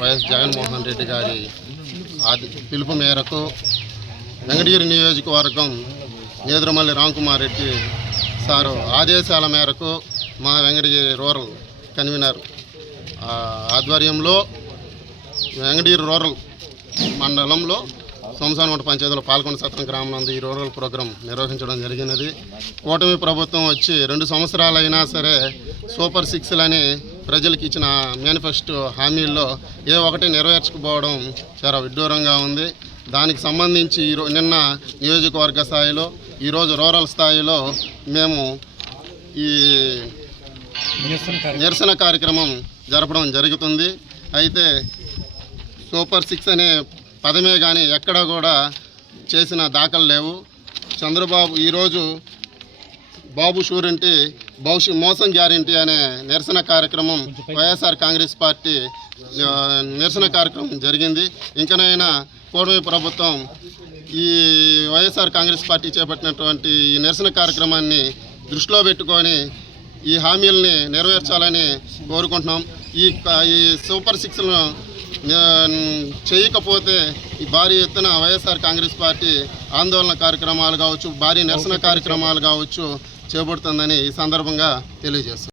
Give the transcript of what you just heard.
YS Jaganmohan Reddy గారి పిలుపు మేరకు వెంకటగిరి నియోజకవర్గం నేదురుమల్లి రామ్కుమార్ రెడ్డి సారు ఆదేశాల మేరకు మా వెంకటగిరి రూరల్ కన్వీనర్ ఆధ్వర్యంలో వెంకటగిరి రూరల్ మండలంలో సోమసానగుంట పంచాయతీలో పాల్గొండ సత్రం గ్రామం నందు ఈ రూరల్ ప్రోగ్రాం నిర్వహించడం జరిగినది. కూటమి ప్రభుత్వం వచ్చి 2 సంవత్సరాలైనా సరే సూపర్ 6లని ప్రజలకు ఇచ్చిన మేనిఫెస్టో హామీల్లో ఏ ఒక్కటి నెరవేర్చకపోవడం చాలా విడ్డూరంగా ఉంది. దానికి సంబంధించి నిన్న నియోజకవర్గ స్థాయిలో ఈరోజు రూరల్ స్థాయిలో మేము ఈ నిరసన కార్యక్రమం జరపడం జరుగుతుంది. అయితే సూపర్ 6 అనే పదమే కానీ ఎక్కడ కూడా చేసిన దాఖలు లేవు. చంద్రబాబు ఈరోజు బాబు షూరిటీ మోసం గ్యారంటీ అనే నిరసన కార్యక్రమం వైఎస్ఆర్ కాంగ్రెస్ పార్టీ నిరసన కార్యక్రమం జరిగింది. ఇంకనైనా కూటమి ప్రభుత్వం ఈ వైఎస్ఆర్ కాంగ్రెస్ పార్టీ చేపట్టినటువంటి ఈ నిరసన కార్యక్రమాన్ని దృష్టిలో పెట్టుకొని ఈ హామీలని నెరవేర్చాలని కోరుకుంటున్నాం. ఈ సూపర్ 6లను చేయకపోతే ఈ భారీ ఎత్తున వైఎస్ఆర్ కాంగ్రెస్ పార్టీ ఆందోళన కార్యక్రమాలు కావచ్చు, భారీ నిరసన కార్యక్రమాలు కావచ్చు చేపడుతుందని ఈ సందర్భంగా తెలియజేస్తాం.